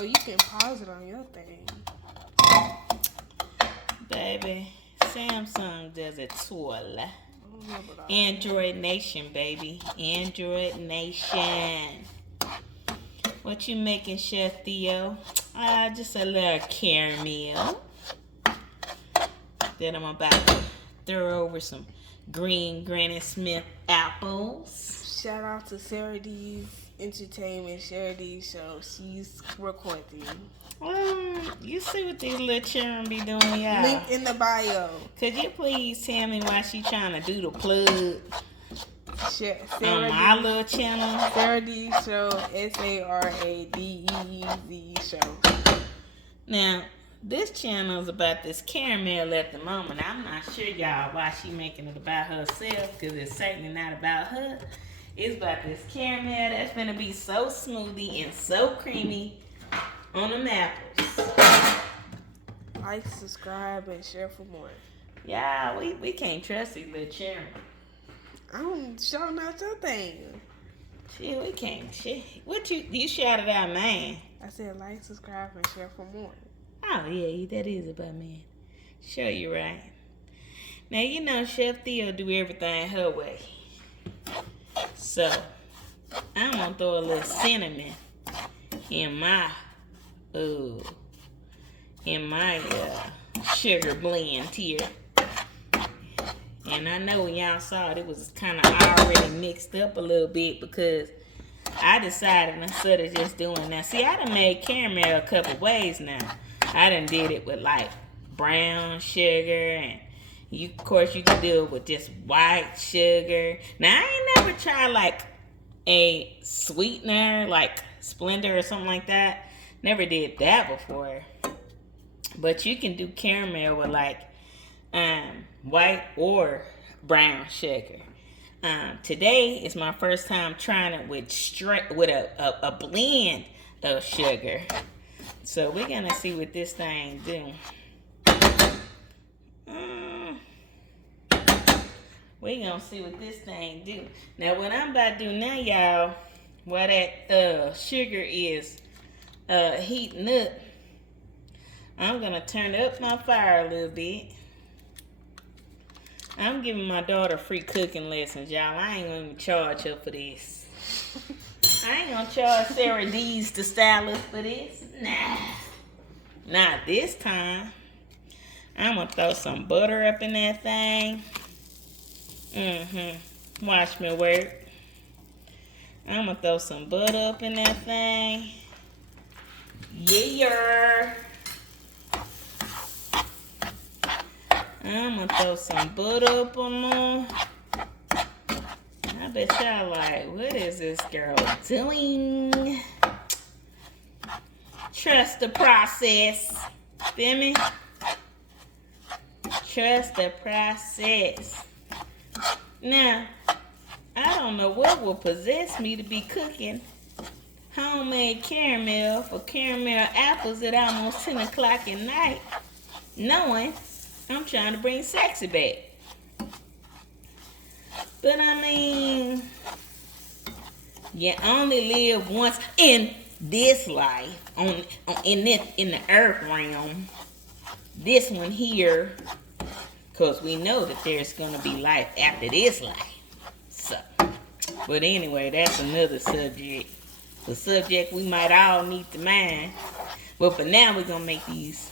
Oh, you can pause it on your thing. Baby, Samsung does it too. About Android Nation, baby. Android Nation. What you making, Chef Theo? Just a little caramel. Then I'm about to throw over some green Granny Smith apples. Shout out to Sarah D's Entertainment, Sarah D's show. She's recording. You see what these little children be doing, y'all? Link in the bio. Could you please tell me why she trying to do the plug on my little channel? Sarah D Show, SARADEEZ show. Now, this channel is about this caramel at the moment. I'm not sure, y'all, why she making it about herself, because it's certainly not about her. It's about this caramel that's gonna be so smoothie and so creamy on them apples. Like, subscribe, and share for more. Yeah, we can't trust these little children. I'm shouting out your thing. Shit, we can't. Shit. What you shouted out, man? I said like, subscribe, and share for more. Oh, yeah, that is about man. Sure, you're right. Now, you know Chef Theo do everything her way. So, I'm going to throw a little cinnamon in my sugar blend here. And I know when y'all saw it, it was kind of already mixed up a little bit because I decided instead of just doing that. See, I done made caramel a couple ways now. I done did it with like brown sugar, and of course you can do it with just white sugar. Now I ain't never tried like a sweetener like Splendor or something like that. Never did that before. But you can do caramel with like white or brown sugar. Today is my first time trying it with a blend of sugar. So we're gonna see what this thing do. We're gonna see what this thing do. Now what I'm about to do now, y'all, while that sugar is heating up, I'm gonna turn up my fire a little bit. I'm giving my daughter free cooking lessons, y'all. I ain't gonna charge her for this. I ain't gonna charge Sarah D's the stylist for this. Nah. Not this time. I'm gonna throw some butter up in that thing. Watch me work. I'm gonna throw some butter up in that thing. Yeah. I'm gonna throw some butter up on there. I bet y'all like, what is this girl doing? Trust the process. Feel me? Trust the process. Now, I don't know what will possess me to be cooking homemade caramel for caramel apples at almost 10 o'clock at night, knowing I'm trying to bring sexy back. But I mean, you only live once in this life, in the earth realm. This one here, because we know that there's gonna be life after this life. So, but anyway, that's another subject. The subject we might all need to mind. But for now, we're gonna make these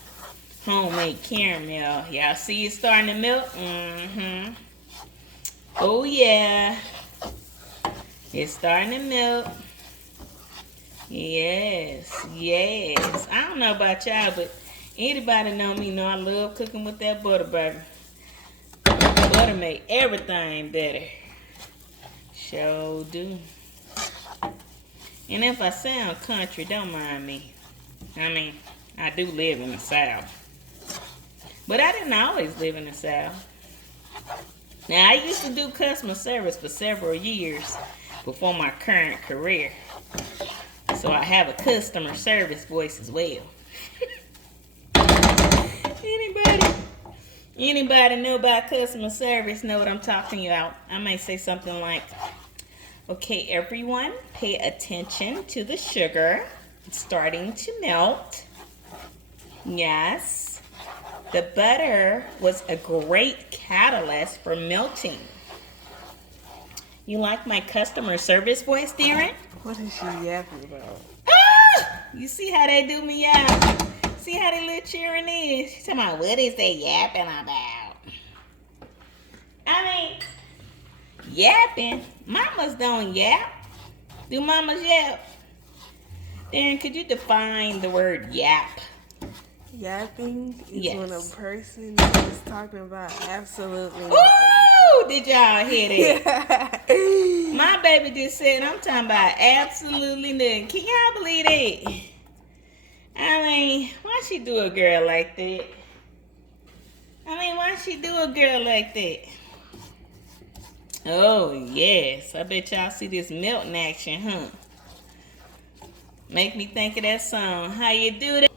homemade caramel. Y'all see it starting to melt? Oh yeah. It's starting to melt. Yes. I don't know about y'all, but anybody know me know I love cooking with that butter, baby. Butter make everything better. Sure do. And if I sound country, don't mind me. I mean, I do live in the South. But I didn't always live in the South. Now, I used to do customer service for several years before my current career. So I have a customer service voice as well. Anybody know about customer service know what I'm talking about. I might say something like, okay, everyone, pay attention to the sugar. starting to melt. Yes. The butter was a great catalyst for melting. You like my customer service voice, Darren? What is she yapping about? Ah! You see how they do me out? See how they little cheering is? She's talking about, what is they yapping about? I mean, yapping? Mamas don't yap. Do mamas yap? Darren, could you define the word yap? Yapping is Yes. when a person is talking about absolutely nothing. Ooh! Did y'all hear that? My baby just said I'm talking about absolutely nothing. Can y'all believe that? I mean, why she do a girl like that? Why she do a girl like that? Oh, yes. I bet y'all see this melting action, huh? Make me think of that song. How you do that?